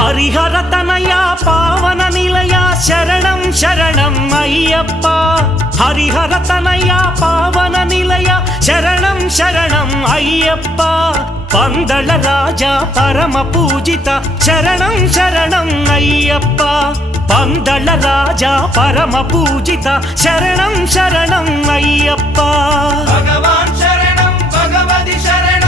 హరిహర తనయ పావన నిలయ శరణం శరణం అయ్యప్ప హరిహర తనయ పావన నిలయ శరణం శరణం అయ్యప్ప పందళ రాజా పరమ పూజిత శరణం శరణం అయ్యప్ప పందళ రాజా పరమ పూజిత శరణం శరణం అయ్యప్ప భగవాన్ శరణం భగవతి శరణం